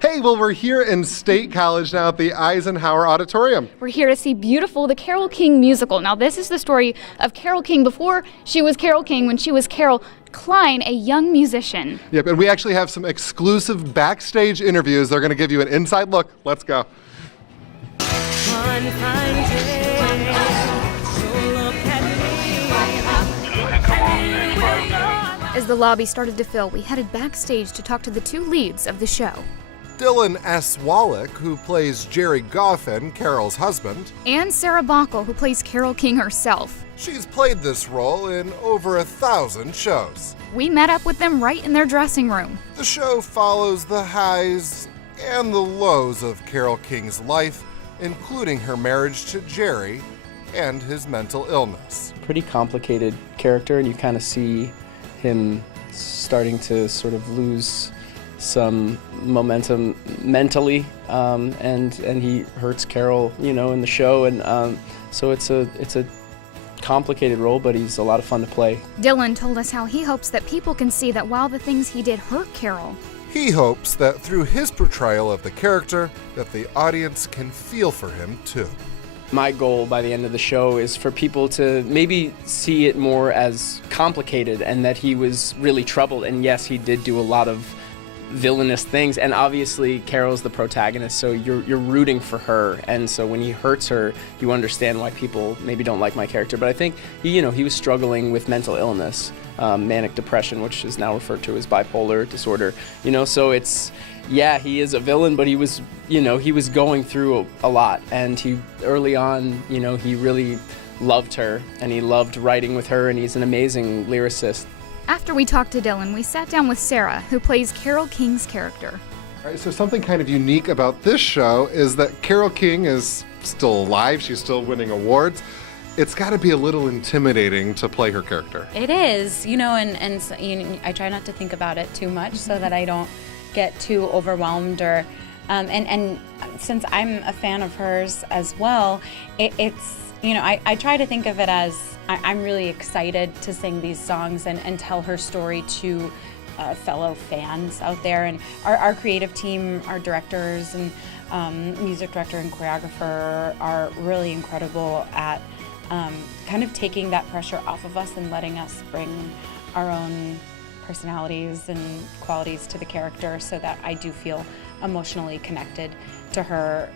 Hey, well, we're here in State College now at the Eisenhower Auditorium. We're here to see Beautiful, the Carole King musical. Now, this is the story of Carole King before she was Carole King, when she was Carole Klein, a young musician. Yep, and we actually have some exclusive backstage interviews. They're going to give you an inside look. Let's go. As the lobby started to fill, we headed backstage to talk to the two leads of the show. Dylan S. Wallach, who plays Jerry Goffin, Carole's husband. And Sarah Bockel, who plays Carole King herself. She's played this role in over 1,000 shows. We met up with them right in their dressing room. The show follows the highs and the lows of Carole King's life, including her marriage to Jerry and his mental illness. Pretty complicated character, and you kind of see him starting to sort of lose some momentum mentally, and he hurts Carole, in the show, and so it's a complicated role, but he's a lot of fun to play. Dylan told us how he hopes that people can see that while the things he did hurt Carole, he hopes that through his portrayal of the character, that the audience can feel for him too. My goal by the end of the show is for people to maybe see it more as complicated, and that he was really troubled, and yes, he did do a lot of villainous things, and obviously Carole's the protagonist, so you're rooting for her, and so when he hurts her, you understand why people maybe don't like my character. But I think he was struggling with mental illness, manic depression, which is now referred to as bipolar disorder, so it's, yeah, he is a villain, but he was going through a lot, and he early on, he really loved her, and he loved writing with her, and he's an amazing lyricist. After we talked to Dylan, we sat down with Sarah, who plays Carole King's character. All right, so something kind of unique about this show is that Carole King is still alive. She's still winning awards. It's got to be a little intimidating to play her character. It is, and I try not to think about it too much so that I don't get too overwhelmed or and since I'm a fan of hers as well, it's I try to think of it as I'm really excited to sing these songs and tell her story to fellow fans out there. And our creative team, our directors and music director and choreographer are really incredible at kind of taking that pressure off of us and letting us bring our own personalities and qualities to the character, so that I do feel emotionally connected to her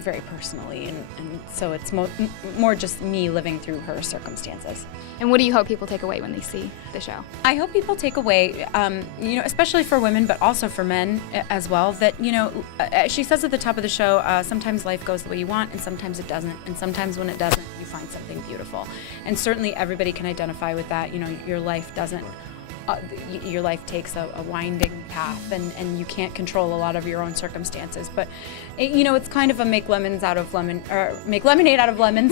very personally, and so it's more just me living through her circumstances. And what do you hope people take away when they see the show? I hope people take away, especially for women, but also for men as well, that, she says at the top of the show, sometimes life goes the way you want, and sometimes it doesn't, and sometimes when it doesn't, you find something beautiful. And certainly everybody can identify with that. Your life doesn't. Your life takes a winding path, and you can't control a lot of your own circumstances. But it's kind of a make lemonade out of lemons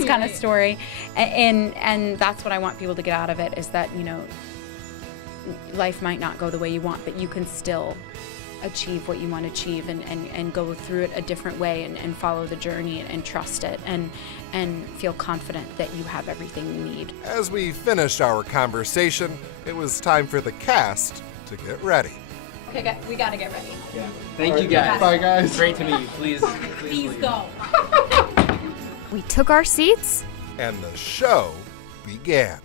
kind of story, and that's what I want people to get out of it, is that life might not go the way you want, but you can still achieve what you want to achieve, and go through it a different way, and follow the journey, and trust it, and feel confident that you have everything you need. As we finished our conversation, it was time for the cast to get ready. Okay, we gotta get ready. Yeah. Thank you guys. Bye guys. Great to meet you. Please go. We took our seats, And the show began.